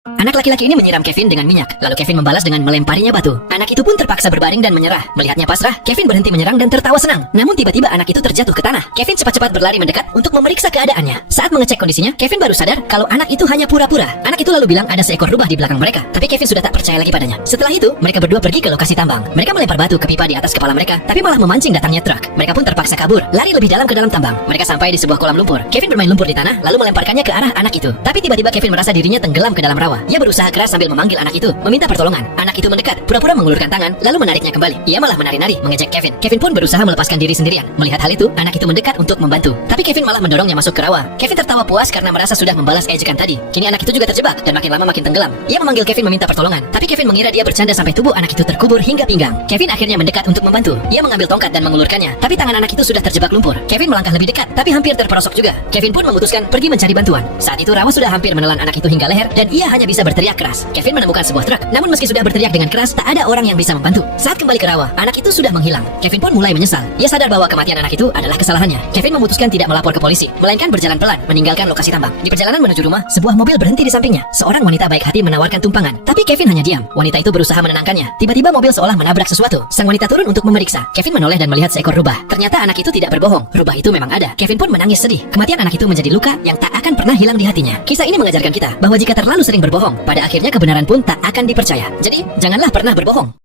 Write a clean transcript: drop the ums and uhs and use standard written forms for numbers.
Anak laki-laki ini menyiram Kevin dengan minyak, lalu Kevin membalas dengan melemparinya batu. Anak itu pun terpaksa berbaring dan menyerah. Melihatnya pasrah, Kevin berhenti menyerang dan tertawa senang. Namun tiba-tiba anak itu terjatuh ke tanah. Kevin cepat-cepat berlari mendekat untuk memeriksa keadaannya. Saat mengecek kondisinya, Kevin baru sadar kalau anak itu hanya pura-pura. Anak itu lalu bilang ada seekor rubah di belakang mereka, tapi Kevin sudah tak percaya lagi padanya. Setelah itu, mereka berdua pergi ke lokasi tambang. Mereka melempar batu ke pipa di atas kepala mereka, tapi malah memancing datangnya truk. Mereka pun terpaksa kabur, lari lebih dalam ke dalam tambang. Mereka sampai di sebuah kolam lumpur. Kevin bermain lumpur di tanah, lalu melemparkannya ke arah anak itu. Tapi tiba-tiba Kevin merasa dirinya tenggelam ke dalam rawa. Ia berusaha keras sambil memanggil anak itu, meminta pertolongan. Anak itu mendekat, pura-pura mengulurkan tangan, lalu menariknya kembali. Ia malah menari-nari, mengejek Kevin. Kevin pun berusaha melepaskan diri sendirian. Melihat hal itu, anak itu mendekat untuk membantu. Tapi Kevin malah mendorongnya masuk ke rawa. Kevin tertawa puas karena merasa sudah membalas ejekan tadi. Kini anak itu juga terjebak, dan makin lama makin tenggelam. Ia memanggil Kevin meminta pertolongan, tapi Kevin mengira dia bercanda sampai tubuh anak itu terkubur hingga pinggang. Kevin akhirnya mendekat untuk membantu. Ia mengambil tongkat dan mengulurkannya, tapi tangan anak itu sudah terjebak lumpur. Kevin melangkah lebih dekat, tapi hampir terperosok juga. Kevin pun memutuskan pergi mencari bantuan. Saat itu rawa sudah hampir menelan anak itu hingga leher, dan ia hanya bisa berteriak keras. Kevin menemukan sebuah truk, namun meski sudah berteriak dengan keras, tak ada orang yang bisa membantu. Saat kembali ke rawa, anak itu sudah menghilang. Kevin pun mulai menyesal. Ia sadar bahwa kematian anak itu adalah kesalahannya. Kevin memutuskan tidak melapor ke polisi, melainkan berjalan pelan meninggalkan lokasi tambang. Di perjalanan menuju rumah, sebuah mobil berhenti di sampingnya. Seorang wanita baik hati menawarkan tumpangan, tapi Kevin hanya diam. Wanita itu berusaha menenangkannya. Tiba-tiba mobil seolah menabrak sesuatu. Sang wanita turun untuk memeriksa. Kevin menoleh dan melihat seekor rubah. Ternyata anak itu tidak berbohong. Rubah itu memang ada. Kevin pun menangis sedih. Kematian anak itu menjadi luka yang tak akan pernah hilang di hatinya. Kisah ini mengajarkan kita bahwa jika terlalu sering berbohong, pada akhirnya kebenaran pun tak akan dipercaya. Jadi, janganlah pernah berbohong.